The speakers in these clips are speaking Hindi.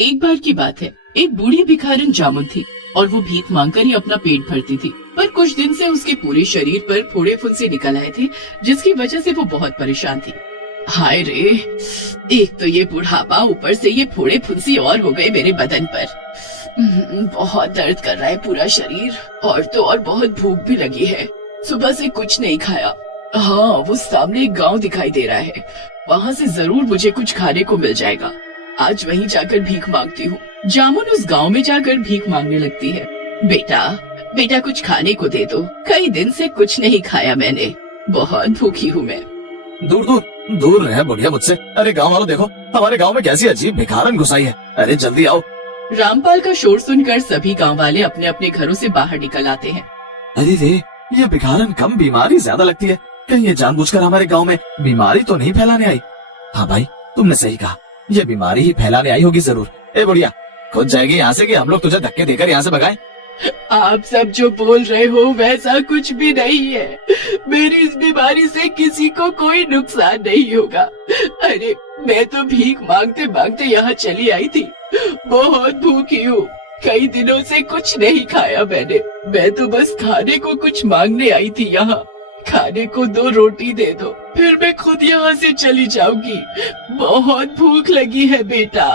एक बार की बात है, एक बूढ़ी भिखारन जामुन थी और वो भीख मांगकर ही अपना पेट भरती थी। पर कुछ दिन से उसके पूरे शरीर पर फोड़े फुंसे निकल आए थे, जिसकी वजह से वो बहुत परेशान थी। हाय रे, एक तो ये बुढ़ापा, ऊपर से ये फोड़े फुंसी और हो गए मेरे बदन पर। बहुत दर्द कर रहा है पूरा शरीर, और तो और बहुत भूख भी लगी है। सुबह से कुछ नहीं खाया। हाँ, वो सामने एक गांव दिखाई दे रहा है, वहाँ से जरूर मुझे कुछ खाने को मिल जाएगा। आज वहीं जाकर भीख मांगती हूँ। जामुन उस गांव में जाकर भीख मांगने लगती है। बेटा बेटा, कुछ खाने को दे दो, कई दिन से कुछ नहीं खाया मैंने, बहुत भूखी हूँ मैं। दूर दूर दूर रहे बुढ़िया मुझसे। अरे गांव वालों देखो, हमारे गांव में कैसी अजीब भिखारन घुसाई है। अरे जल्दी आओ। रामपाल का शोर सुनकर सभी गांव वाले अपने अपने घरों से बाहर निकल आते हैं। अरे रे, ये भिखारन कम बीमारी ज्यादा लगती है। कहीं ये जानबूझकर हमारे गांव में बीमारी तो नहीं फैलाने आई? हाँ भाई, तुमने सही कहा, ये बीमारी ही फैलाने आई होगी जरूर। ए बुढ़िया, खुद जाएगी यहाँ से कि हम लोग तुझे धक्के देकर यहाँ से भगाएं? आप सब जो बोल रहे हो वैसा कुछ भी नहीं है। मेरी इस बीमारी से किसी को कोई नुकसान नहीं होगा। अरे मैं तो भीख मांगते मांगते यहाँ चली आई थी, बहुत भूखी हूँ, कई दिनों से कुछ नहीं खाया मैंने। मैं तो बस खाने को कुछ मांगने आई थी यहाँ। खाने को 2 रोटी दे दो, फिर मैं खुद यहाँ से चली जाऊंगी। बहुत भूख लगी है बेटा।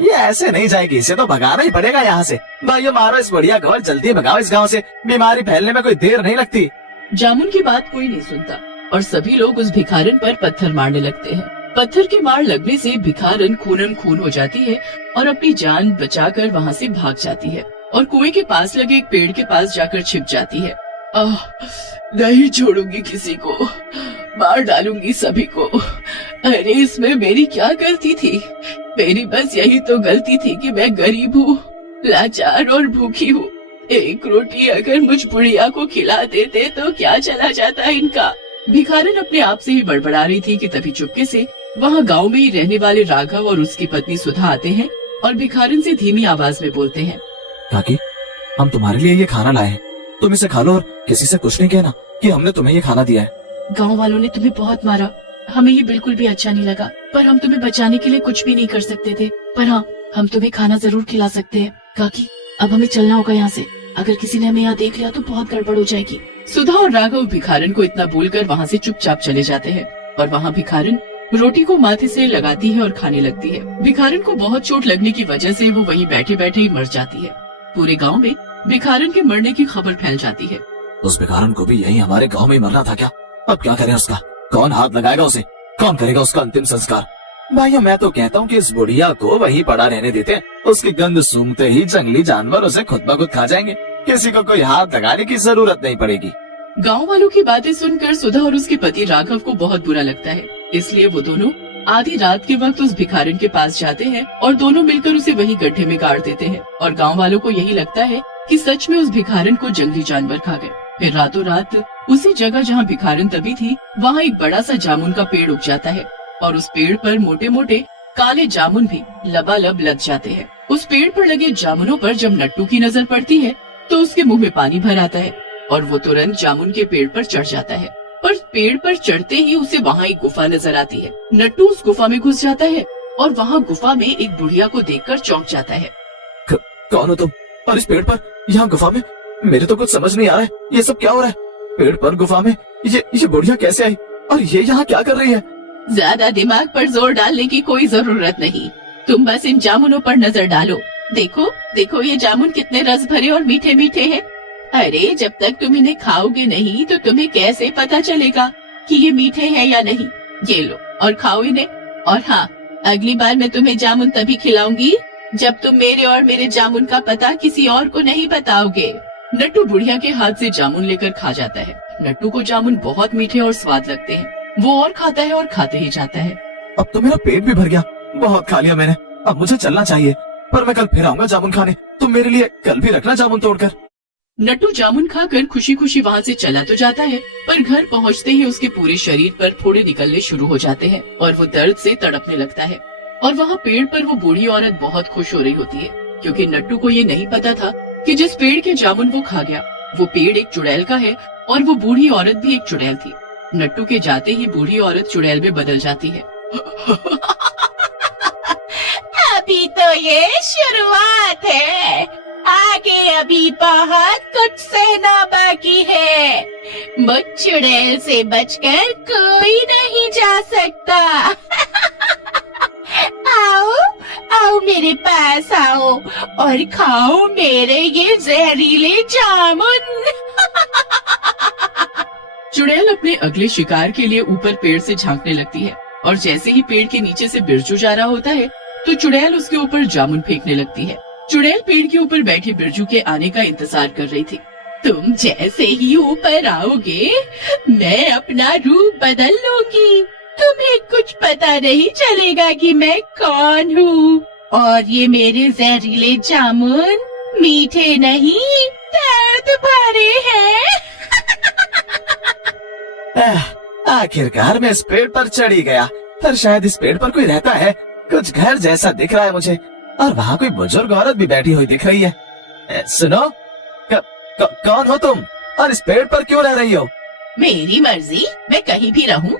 ये ऐसे नहीं जाएगी, इसे तो भगाना ही पड़ेगा यहाँ से। भाई मारो इस बढ़िया को, जल्दी भगाओ इस गांव से, बीमारी फैलने में कोई देर नहीं लगती। जामुन की बात कोई नहीं सुनता और सभी लोग उस भिखारन पर पत्थर मारने लगते हैं। पत्थर की मार लगने से भिखारन खूनन खून हो जाती है और अपनी जान बचाकर वहाँ से भाग जाती है और कुएं के पास लगे एक पेड़ के पास जाकर छिप जाती है। नहीं छोड़ूंगी किसी को, मार डालूंगी सभी को। अरे इसमें मेरी क्या गलती थी? मेरी बस यही तो गलती थी कि मैं गरीब हूँ, लाचार और भूखी हूँ। एक रोटी अगर मुझ बुढ़िया को खिला देते तो क्या चला जाता इनका। भिखारन अपने आप से ही बड़बड़ा रही थी कि तभी चुपके से वहाँ गांव में ही रहने वाले राघव और उसकी पत्नी सुधा आते हैं और भिखारन से धीमी आवाज में बोलते हैं। काकी, हम तुम्हारे लिए ये खाना लाए हैं, तुम इसे खा लो और किसी से कुछ नहीं कहना कि हमने तुम्हें ये खाना दिया है। गांव वालों ने तुम्हें बहुत मारा, हमें ये बिल्कुल भी अच्छा नहीं लगा, पर हम तुम्हें बचाने के लिए कुछ भी नहीं कर सकते थे। पर हाँ, हम तुम्हें खाना जरूर खिला सकते हैं। काकी, अब हमें चलना होगा यहाँ से, अगर किसी ने हमें यहाँ देख लिया तो बहुत गड़बड़ हो जाएगी। सुधा और राघव भिखारन को इतना बोलकर वहाँ से चुपचाप चले जाते हैं और वहाँ भिखारन रोटी को माथे से लगाती है और खाने लगती है। भिखारन को बहुत चोट लगने की वजह से वो वहीं बैठे बैठे ही मर जाती है। पूरे गाँव में भिखारन के मरने की खबर फैल जाती है। उस भिखारन को भी यही हमारे गांव में मरना था क्या? अब क्या करें उसका? कौन हाथ लगाएगा उसे? कौन करेगा उसका अंतिम संस्कार? भाइयों, मैं तो कहता हूँ कि इस बुढ़िया को वहीं पड़ा रहने देते हैं। उसकी गंध सूंघते ही जंगली जानवर उसे खुद ब खुद खा जाएंगे, किसी को कोई हाथ लगाने की जरूरत नहीं पड़ेगी। गांव वालों की बातें सुनकर सुधा और उसके पति राघव को बहुत बुरा लगता है, इसलिए वो दोनों आधी रात के वक्त उस भिखारन के पास जाते हैं और दोनों मिलकर उसे वहीं गड्ढे में गाड़ देते हैं। और गांव वालों को यही लगता है कि सच में उस भिखारन को जंगली जानवर खा गए। फिर रातों रात उसी जगह जहाँ भिखारन तभी थी, वहाँ एक बड़ा सा जामुन का पेड़ उग जाता है और उस पेड़ पर मोटे मोटे काले जामुन भी लबालब लग जाते हैं। उस पेड़ पर लगे जामुनों पर जब नट्टू की नजर पड़ती है तो उसके मुंह में पानी भर आता है और वो तुरंत जामुन के पेड़ पर चढ़ जाता है। पर पेड़ पर चढ़ते ही उसे वहाँ एक गुफा नजर आती है। नट्टू उस गुफा में घुस जाता है और वहाँ गुफा में एक बुढ़िया को देखकर चौंक जाता है। कौन हो तुम? और इस पेड़ पर, यहाँ गुफा में? मेरे तो कुछ समझ नहीं आ रहा है, ये सब क्या हो रहा है? पेड़ पर गुफा में ये बुढ़िया कैसे आई और ये यहाँ क्या कर रही है? ज्यादा दिमाग पर जोर डालने की कोई जरूरत नहीं, तुम बस इन जामुनों पर नजर डालो। देखो देखो, ये जामुन कितने रस भरे और मीठे मीठे हैं। अरे जब तक तुम इन्हें खाओगे नहीं तो तुम्हें कैसे पता चलेगा कि ये मीठे हैं या नहीं। ये लो और खाओ इन्हें। और हाँ, अगली बार मैं तुम्हें जामुन तभी खिलाऊंगी जब तुम मेरे और मेरे जामुन का पता किसी और को नहीं बताओगे। नट्टू बुढ़िया के हाथ से जामुन लेकर खा जाता है। नट्टू को जामुन बहुत मीठे और स्वाद लगते हैं, वो और खाता है और खाते ही जाता है। अब तो मेरा पेट भी भर गया, बहुत खा लिया मैंने, अब मुझे चलना चाहिए। पर मैं कल फिर आऊंगा जामुन खाने, तुम मेरे लिए कल भी रखना जामुन तोड़कर। नट्टू जामुन खाकर खुशी खुशी वहाँ से चला तो जाता है, पर घर पहुँचते ही उसके पूरे शरीर पर फोड़े निकलने शुरू हो जाते हैं और वो दर्द से तड़पने लगता है। और वहाँ पेड़ पर वो बूढ़ी औरत बहुत खुश हो रही होती है, क्योंकि नट्टू को ये नहीं पता था कि जिस पेड़ के जामुन वो खा गया वो पेड़ एक चुड़ैल का है और वो बूढ़ी औरत भी एक चुड़ैल थी। नट्टू के जाते ही बूढ़ी औरत चुड़ैल में बदल जाती है। अब अभी तो ये शुरुआत है, आगे अभी बहुत कुछ सहना बाकी है। मुझ चुड़ैल से बचकर कोई नहीं जा सकता। आओ आओ मेरे पास आओ और खाओ मेरे ये जहरीले जामुन। चुड़ैल अपने अगले शिकार के लिए ऊपर पेड़ से झांकने लगती है और जैसे ही पेड़ के नीचे से बिरजू जा रहा होता है तो चुड़ैल उसके ऊपर जामुन फेंकने लगती है। चुड़ैल पेड़ के ऊपर बैठी बिरजू के आने का इंतजार कर रही थी। तुम जैसे ही ऊपर आओगे मैं अपना रूप बदल लूंगी। तुम्हें कुछ पता नहीं चलेगा कि मैं कौन हूँ और ये मेरे जहरीले जामुन मीठे नहीं दर्द भरे हैं। आखिरकार मैं इस पेड़ पर चढ़ी गया, पर शायद इस पेड़ पर कोई रहता है। कुछ घर जैसा दिख रहा है मुझे और वहाँ कोई बुजुर्ग औरत भी बैठी हुई दिख रही है। सुनो, कौन हो तुम और इस पेड़ पर क्यों रह रही हो? मेरी मर्जी, मैं कहीं भी रहूं।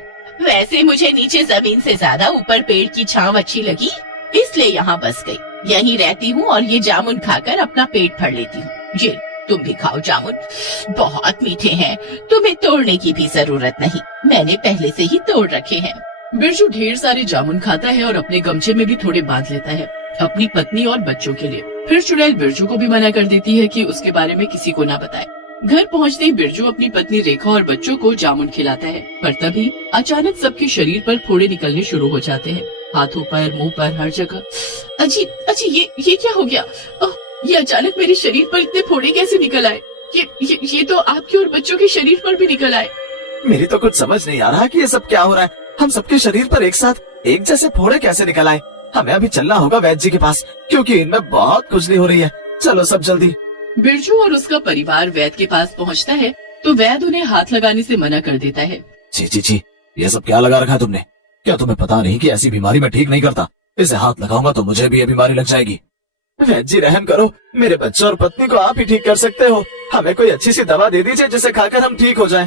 वैसे मुझे नीचे जमीन से ज्यादा ऊपर पेड़ की छांव अच्छी लगी, इसलिए यहाँ बस गई। यहीं रहती हूँ और ये जामुन खाकर अपना पेट भर लेती हूँ। ये तुम भी खाओ जामुन, बहुत मीठे हैं, तुम्हें तोड़ने की भी जरूरत नहीं, मैंने पहले से ही तोड़ रखे हैं। बिरजू ढेर सारे जामुन खाता है और अपने गमछे में भी थोड़े बांध लेता है अपनी पत्नी और बच्चों के लिए। फिर चुड़ैल बिरजू को भी मना कर देती है कि उसके बारे में किसी को ना बताए। घर पहुंचते ही बिरजू अपनी पत्नी रेखा और बच्चों को जामुन खिलाता है, पर तभी अचानक सबके शरीर पर फोड़े निकलने शुरू हो जाते हैं, हाथों पर, मुंह पर, हर जगह। अजी अजी ये क्या हो गया? ये अचानक मेरे शरीर पर इतने फोड़े कैसे निकल आए? ये तो आपके और बच्चों के शरीर पर भी निकल आए। मेरी तो कुछ समझ नहीं आ रहा कि ये सब क्या हो रहा है। हम सबके शरीर पर एक साथ एक जैसे फोड़े कैसे निकल आए? हमें अभी चलना होगा वैद्य जी के पास, क्योंकि इनमें बहुत खुजली हो रही है। चलो सब जल्दी। बिरजू और उसका परिवार वैद्य के पास पहुंचता है तो वैद्य उन्हें हाथ लगाने से मना कर देता है। जी, ये सब क्या लगा रखा है तुमने? क्या तुम्हें पता नहीं कि ऐसी बीमारी मैं ठीक नहीं करता? इसे हाथ लगाऊंगा तो मुझे भी ये बीमारी लग जाएगी। वैद्य जी रहम करो, मेरे बच्चों और पत्नी को आप ही ठीक कर सकते हो। हमें कोई अच्छी सी दवा दे दीजिए जिसे खाकर हम ठीक हो जाएं।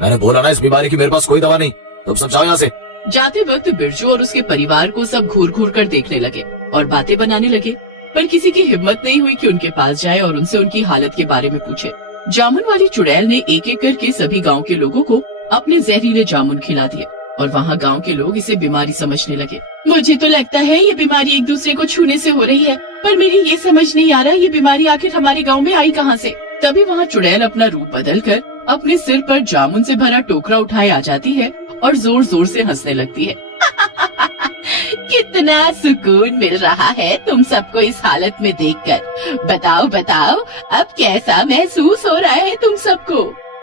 मैंने बोला ना इस बीमारी की मेरे पास कोई दवा नहीं। तुम सब जाओ यहाँ से। जाते वक्त बिरजू और उसके परिवार को सब घूर घूर कर देखने लगे और बातें बनाने लगे, पर किसी की हिम्मत नहीं हुई कि उनके पास जाए और उनसे उनकी हालत के बारे में पूछे। जामुन वाली चुड़ैल ने एक एक करके सभी गांव के लोगों को अपने जहरीले जामुन खिला दिए और वहाँ गांव के लोग इसे बीमारी समझने लगे। मुझे तो लगता है ये बीमारी एक दूसरे को छूने से हो रही है, पर मेरी ये समझ नहीं आ रहा ये बीमारी आखिर हमारे गाँव में आई कहाँ से। तभी वहाँ चुड़ैल अपना रूप बदल कर अपने सिर पर जामुन से भरा टोकरा उठाए आ जाती है और जोर जोर से हंसने लगती है। कितना सुकून मिल रहा है तुम सबको इस हालत में देखकर। बताओ बताओ अब कैसा महसूस हो रहा है तुम सबको?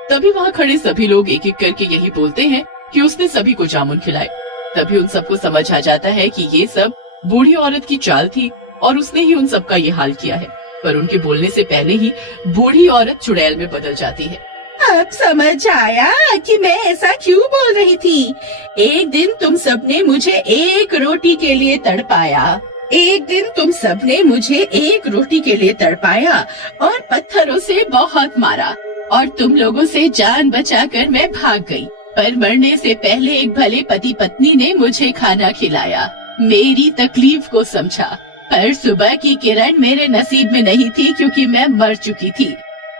तभी वहाँ खड़े सभी लोग एक एक करके यही बोलते हैं कि उसने सभी को जामुन खिलाए। तभी उन सबको समझ आ जाता है कि ये सब बूढ़ी औरत की चाल थी और उसने ही उन सबका ये हाल किया है। पर उनके बोलने से पहले ही बूढ़ी औरत चुड़ैल में बदल जाती है। अब समझ आया कि मैं ऐसा क्यों बोल रही थी। एक दिन तुम सबने मुझे एक रोटी के लिए तड़पाया और पत्थरों से बहुत मारा और तुम लोगों से जान बचाकर मैं भाग गई। पर मरने से पहले एक भले पति पत्नी ने मुझे खाना खिलाया, मेरी तकलीफ को समझा। पर सुबह की किरण मेरे नसीब में नहीं थी क्योंकि मैं मर चुकी थी।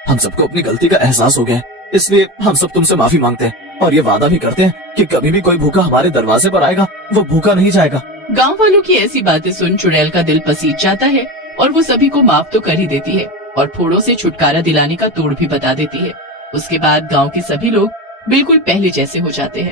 हम सबको अपनी गलती का एहसास हो गया, इसलिए हम सब तुमसे माफी मांगते हैं और ये वादा भी करते हैं कि कभी भी कोई भूखा हमारे दरवाजे पर आएगा वो भूखा नहीं जाएगा। गांव वालों की ऐसी बातें सुन चुड़ैल का दिल पसीज जाता है और वो सभी को माफ तो कर ही देती है और फोड़ों से छुटकारा दिलाने का तोड़ भी बता देती है। उसके बाद गांव के सभी लोग बिल्कुल पहले जैसे हो जाते हैं।